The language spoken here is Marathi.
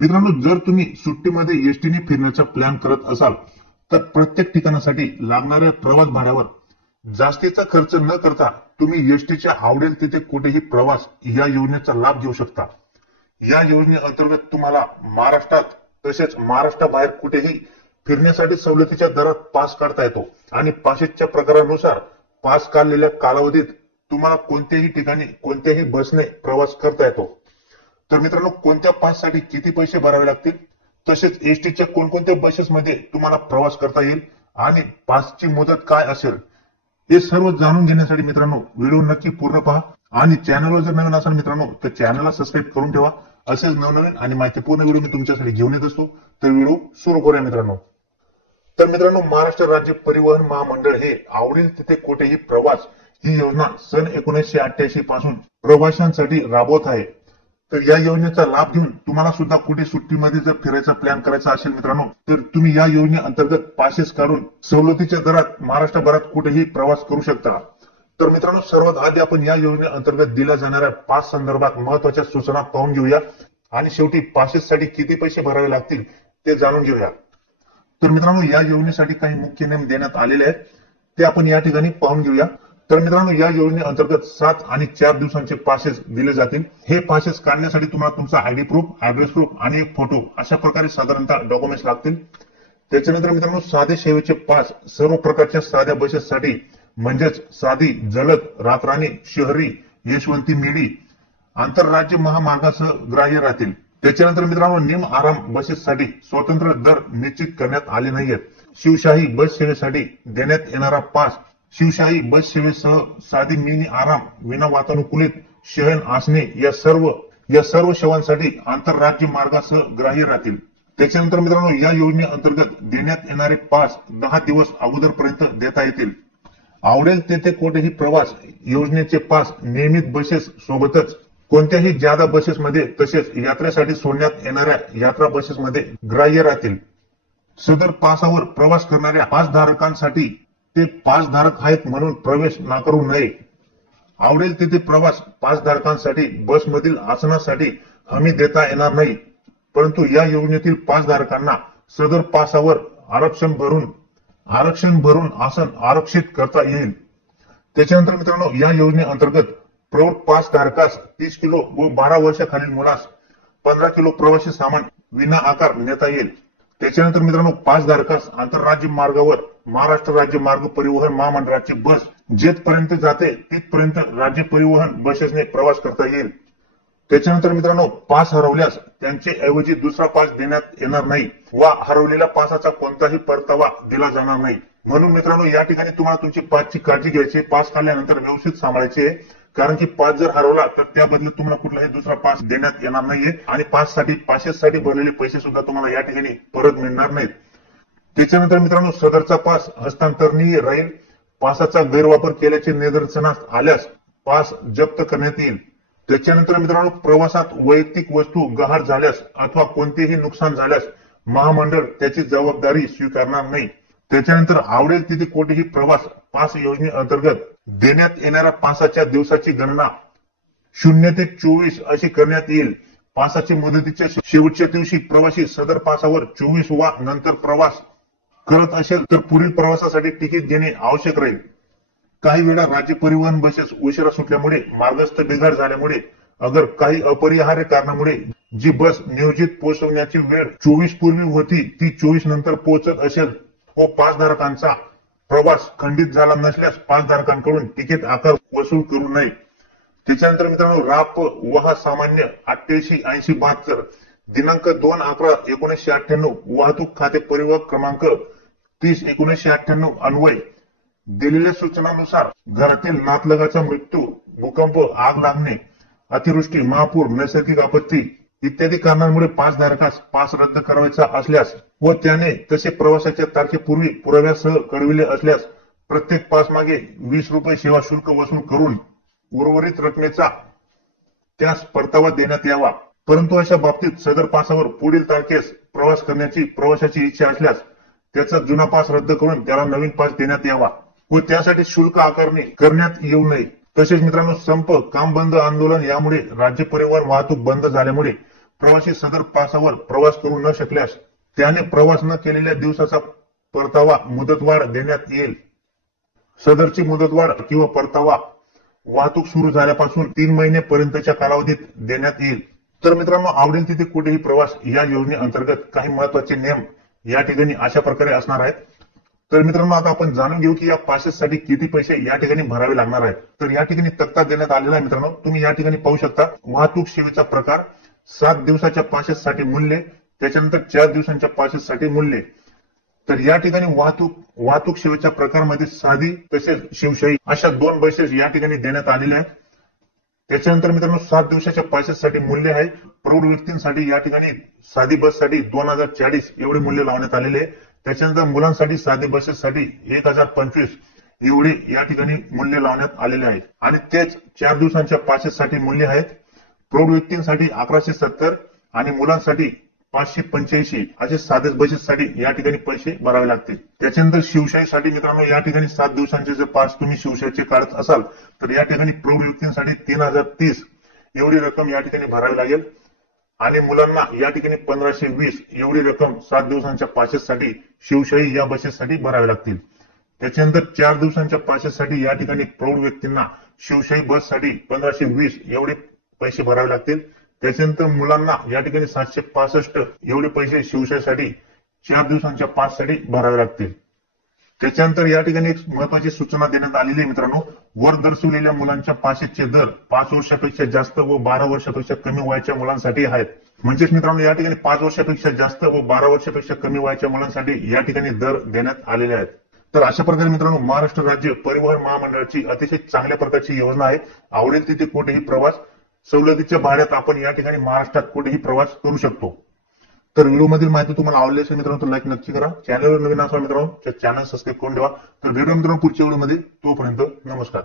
मित्रांनो, जर तुम्ही सुट्टीमध्ये एसटीने फिरण्याचा प्लॅन करत असाल तर प्रत्येक ठिकाणासाठी लागणाऱ्या प्रवास भाड्यावर जास्तीचा खर्च न करता तुम्ही एसटीच्या आवडेल तिथे कुठेही प्रवास या योजनेचा लाभ घेऊ शकता। या योजनेअंतर्गत तुम्हाला महाराष्ट्रात तसेच महाराष्ट्राबाहेर कुठेही फिरण्यासाठी सवलतीच्या दरात पास काढता येतो आणि पासेसच्या प्रकारानुसार पास काढलेल्या कालावधीत तुम्हाला कोणत्याही ठिकाणी कोणत्याही बसने प्रवास करता येतो। तर मित्रांनो, कोणत्या पाससाठी किती पैसे भरावे लागतील, तसेच एसटीच्या कोणकोणत्या बसेसमध्ये तुम्हाला प्रवास करता येईल आणि पासची मुदत काय असेल, हे सर्व जाणून घेण्यासाठी मित्रांनो व्हिडिओ नक्की पूर्ण पहा आणि चॅनलवर जर नवीन असाल मित्रांनो तर चॅनलला सबस्क्राईब करून ठेवा। असेच नवनवीन आणि माहितीपूर्ण व्हिडिओ मी तुमच्यासाठी घेऊन येत असतो। तर व्हिडिओ सुरू करूया मित्रांनो। तर मित्रांनो, महाराष्ट्र राज्य परिवहन महामंडळ हे आवडेल तिथे कुठेही प्रवास ही योजना सन 1988 पासून प्रवाशांसाठी राबवत आहे। तर या योजनेचा लाभ घेऊन तुम्हाला सुद्धा कुठे सुट्टीमध्ये जर फिरायचा प्लॅन करायचा असेल मित्रांनो तर तुम्ही या योजनेअंतर्गत पासेस काढून सवलतीच्या दरात महाराष्ट्रभरात कुठेही प्रवास करू शकता। तर मित्रांनो, सर्वात आधी आपण या योजनेअंतर्गत दिल्या जाणाऱ्या पास संदर्भात महत्त्वाच्या सूचना पाहून घेऊया आणि शेवटी पासेससाठी किती पैसे भरावे लागतील ते जाणून घेऊया। तर मित्रांनो, या योजनेसाठी काही मुख्य नियम देण्यात आलेले आहेत, ते आपण या ठिकाणी पाहून घेऊया। तर मित्रांनो, या योजनेअंतर्गत 7 आणि 4 दिवसांचे पासेस दिले जातील। हे पासेस काढण्यासाठी तुम्हाला तुमचा आयडी प्रूफ, ऍड्रेस प्रूफ आणि एक फोटो अशा प्रकारे साधारणतः डॉक्युमेंट्स लागतील। त्याच्यानंतर मित्रांनो, साधे सेवेचे पास सर्व प्रकारच्या साध्या बसेससाठी म्हणजेच साधी, जलद, रातराणी, शहरी, यशवंती, मिडी, आंतरराज्य महामार्गासह ग्राह्य राहतील। त्याच्यानंतर मित्रांनो, निम आराम बसेससाठी स्वतंत्र दर निश्चित करण्यात आले नाहीयेत। शिवशाही बस सेवेसाठी देण्यात येणारा पास शिवशाही बस सेवेसह साधी, मिनी आराम, विना वातानुकूलित शयन आसने या सर्व सेवांसाठी आंतरराज्य मार्गासह ग्राह्य राहतील। त्याच्यानंतर मित्रांनो, या योजनेअंतर्गत देण्यात येणारे पास 10 दिवस अगोदरपर्यंत देता येतील। आवडेल तेथे कोठेही प्रवास योजनेचे पास नियमित बसेस सोबतच कोणत्याही जादा बसेसमध्ये तसेच यात्रेसाठी सोडण्यात येणाऱ्या यात्रा बसेसमध्ये ग्राह्य राहतील। सदर पासावर प्रवास करणाऱ्या पासधारकांसाठी ते पासधारक आहेत म्हणून प्रवेश नाकारू नये। आवडेल तिथे प्रवास पासधारकांसाठी बसमधील आसनासाठी हमी देता येणार नाही, परंतु या योजनेतील पासधारकांना सदर पासावर आरक्षण भरून आसन आरक्षित करता येईल। त्याच्यानंतर मित्रांनो, या योजनेअंतर्गत प्रौढ पास धारकास 30 किलो व 12 वर्षाखालील मुलास 15 किलो प्रवासी सामान विना आकार नेता येईल। त्याच्यानंतर मित्रांनो, पासधारकास आंतरराज्य मार्गावर महाराष्ट्र राज्य मार्ग परिवहन महामंडळाची बस जेथपर्यंत जाते तिथपर्यंत राज्य परिवहन बसेसने प्रवास करता येईल। त्याच्यानंतर मित्रांनो, पास हरवल्यास त्यांचे ऐवजी दुसरा पास देण्यात येणार नाही वा हरवलेल्या पासाचा कोणताही परतावा दिला जाणार नाही। म्हणून मित्रांनो, या ठिकाणी तुम्हाला तुमची पासची काळजी घ्यायची, पास काढल्यानंतर व्यवस्थित सांभाळायचे, कारण की पास जर हरवला तर त्या बदल्यात तुम्हाला कुठलाही दुसरा पास देण्यात येणार नाहीये आणि पासेससाठी भरलेले पैसे सुद्धा तुम्हाला या ठिकाणी परत मिळणार नाहीत। त्याच्यानंतर मित्रांनो, सदरचा पास हस्तांतरणीय राहील। पासाचा गैरवापर केल्याचे निदर्शनास आल्यास पास जप्त करण्यात येईल। त्याच्यानंतर मित्रांनो, प्रवासात वैयक्तिक वस्तू गहाळ झाल्यास अथवा कोणतेही नुकसान झाल्यास महामंडळ त्याची जबाबदारी स्वीकारणार नाही। त्याच्यानंतर आवडेल तिथे कोठेही प्रवास पास योजनेअंतर्गत देण्यात येणाऱ्या पासाच्या दिवसाची गणना 0 ते 24 अशी करण्यात येईल। पासाच्या मुदतीच्या शेवटच्या दिवशी प्रवासी सदर पासावर 24 वा नंतर प्रवास करत असेल तर पुढील प्रवासासाठी तिकीट घेणे आवश्यक राहील। काही वेळा राज्य परिवहन बसेस उशिरा सुटल्यामुळे, मार्गस्थ बिघाड झाल्यामुळे, अगर काही अपरिहार्य कारणामुळे जी बस नियोजित पोहोचवण्याची वेळ 24 पूर्वी होती ती 24 नंतर पोहोचत असेल व पासधारकांचा प्रवास खंडित झाला नसल्यास पासधारकांकडून तिकीट आकार वसूल करू नये। त्याच्यानंतर मित्रांनो, राप वहा सामान्य 888072 दिनांक 2/11/1998 वाहतूक खाते परिवहन क्रमांक 30/1998 अन्वय दिलेल्या सूचनानुसार घरातील नातलगाचा मृत्यू, भूकंप, आग लागणे, अतिवृष्टी, महापूर, नैसर्गिक आपत्ती इत्यादी कारणांमुळे पासधारकास पास रद्द करायचा असल्यास व त्याने तसे प्रवासाच्या तारखेपूर्वी पुराव्यासह कळविले असल्यास प्रत्येक पास मागे 20 रुपये सेवा शुल्क वसूल करून उर्वरित रकमेचा त्यास परतावा देण्यात यावा। परंतु अशा बाबतीत सदर पासावर पुढील तारखेस प्रवास करण्याची प्रवाशाची इच्छा असल्यास त्याचा जुना पास रद्द करून त्याला नवीन पास देण्यात यावा व त्यासाठी शुल्क आकारणी करण्यात येऊ नये। तसेच मित्रांनो, संप, काम बंद आंदोलन यामुळे राज्य परिवहन वाहतूक बंद झाल्यामुळे प्रवासी सदर पासावर प्रवास करू न शकल्यास त्याने प्रवास न केलेल्या दिवसाचा परतावा मुदतवाढ देण्यात येईल. सदरची मुदतवाढ किंवा परतावा वाहतूक सुरू झाल्यापासून 3 महिन्यापर्यंतच्या कालावधीत देण्यात येईल. तर मित्रांनो, आवडेल तिथे कुठेही प्रवास या योजनेअंतर्गत काही महत्त्वाचे नियम या ठिकाणी अशा प्रकारे असणार आहेत. तर मित्रांनो, आता आपण जाणून घेऊ की या पासेससाठी किती पैसे या ठिकाणी भरावे लागणार आहेत. तर या ठिकाणी तक्ता देण्यात आलेला आहे मित्रांनो, तुम्ही या ठिकाणी पाहू शकता. वाहतूक सेवेचा प्रकार, 7 दिवसाच्या पासेससाठी मूल्य, त्याच्यानंतर 4 दिवसांच्या पासेससाठी मूल्य. तर या ठिकाणी वाहतूक सेवेच्या प्रकारमध्ये साधी तसेच शिवशाही अशा 2 बसेस या ठिकाणी देण्यात आलेल्या आहेत. त्याच्यानंतर मित्रांनो, 7 दिवसाच्या पासेससाठी मूल्य आहे. प्रौढ व्यक्तींसाठी या ठिकाणी साधी बससाठी 2040 एवढे मूल्य लावण्यात आलेले आहे. त्याच्यानंतर मुलांसाठी साधी बसेससाठी 1025 एवढे या ठिकाणी मूल्य लावण्यात आलेले आहे. आणि तेच 4 दिवसांच्या पासेससाठी मूल्य आहेत. प्रौढ व्यक्तींसाठी 1170 आणि मुलांसाठी 585 असे साधे बसेससाठी या ठिकाणी पैसे भरावे लागतील. त्याच्यानंतर शिवशाहीसाठी मित्रांनो, या ठिकाणी 7 दिवसांचे जर पास तुम्ही शिवशाहीचे काढत असाल तर या ठिकाणी प्रौढ व्यक्तींसाठी 3030 एवढी रक्कम या ठिकाणी भरावी लागेल. आणि मुलांना या ठिकाणी 1520 एवढी रक्कम 7 दिवसांच्या पासेससाठी शिवशाही या बसेससाठी भरावे लागतील. त्याच्यानंतर 4 दिवसांच्या पासेससाठी या ठिकाणी प्रौढ व्यक्तींना शिवशाही बससाठी 1520 एवढे पैसे भरावे लागतील. त्याच्यानंतर मुलांना या ठिकाणी 765 एवढे पैसे शिवशाहीसाठी 4 दिवसांच्या पाससाठी भरावे लागतील. त्याच्यानंतर या ठिकाणी एक महत्त्वाची सूचना देण्यात आलेली आहे मित्रांनो, वर दर्शवलेल्या मुलांच्या पासेसचे दर 5 वर्षापेक्षा जास्त व 12 वर्षापेक्षा कमी वयाच्या मुलांसाठी आहेत. म्हणजेच मित्रांनो, या ठिकाणी 5 वर्षापेक्षा जास्त व 12 वर्षापेक्षा कमी वयाच्या मुलांसाठी या ठिकाणी दर देण्यात आलेले आहेत. तर अशा प्रकारे मित्रांनो, महाराष्ट्र राज्य परिवहन महामंडळाची अतिशय चांगल्या प्रकारची योजना आहे. आवडेल तिथे कुठेही प्रवास, सवलतीच्या भाड्यात आपण या ठिकाणी महाराष्ट्रात कुठेही प्रवास करू शकतो. तर व्हिडिओमधील माहिती तुम्हाला आवडली असेल मित्रांनो तर लाईक नक्की करा. चॅनलवर नवीन असाल मित्रांनो तर चॅनल सबस्क्राईब करून ठेवा. तर भेटूया मित्रांनो पुढच्या व्हिडिओमध्ये. तोपर्यंत नमस्कार.